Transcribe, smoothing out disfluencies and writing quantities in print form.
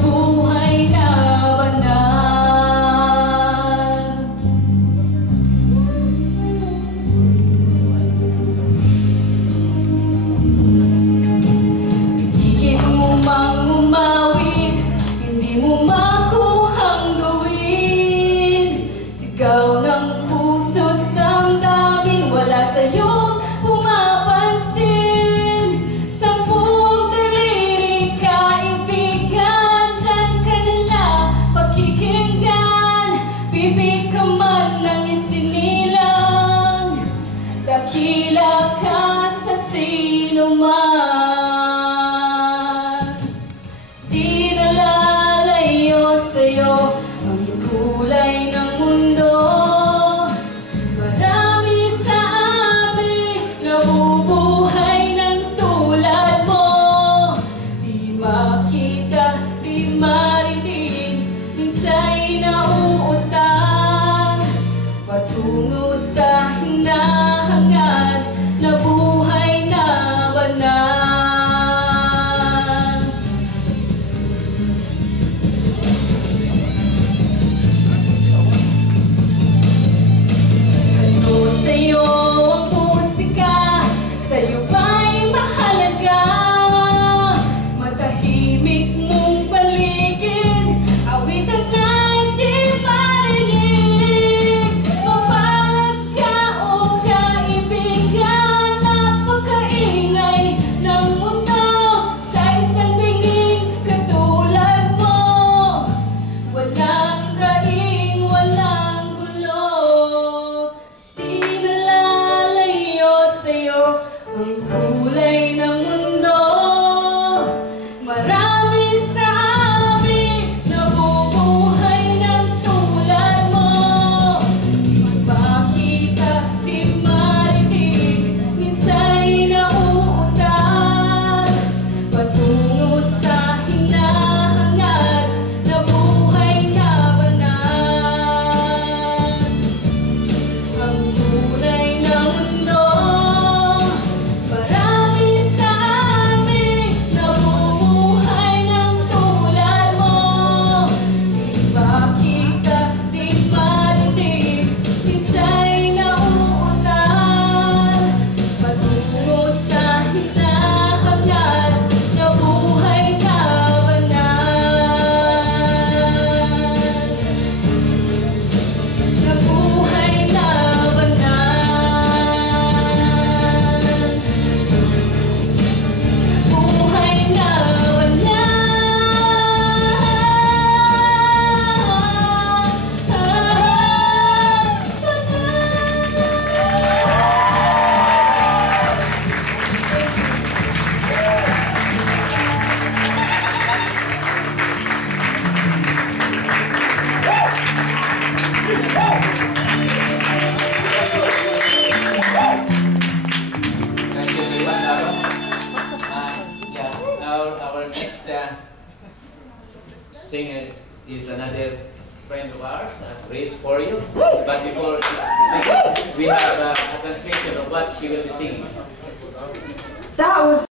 buhay na banal. Higit mo mang umawit, hindi mo makuhang gawin. Sigaw ng puso't damdamin, wala sa'yong pumapansin. Sampung daliri kaibigan, dyan ka nila pakikinggan. Bibig ka man ng isinilang, dakila ka sa sino man. Di nalalayo sa'yo ang kulay ng mundo. Marami sa amin nabubuhay ng tulad mo. Di makita, di marinig, minsa'y nauutang patungo sa hinahangad na buhay na banal. Sa'yo ang musika, sa'yo ba'y mahalaga? Matahimik mong paligid, awitan na'y di marinig. Mapalad ka o kaibigan, napakaingay ng mundo. Sa isang binging katulad mo, walang daing, walang gulo. Ang kulay ng mundo, marami sa amin nabubuhay ng tulad mo. Di makita, di marinig, minsa'y nauutang patungo sa hinahangad na buhay na banal. Ang kulay ng mundo, our next singer is another friend of ours, Grace for you. But before singing, we have a translation of what she will be singing. That was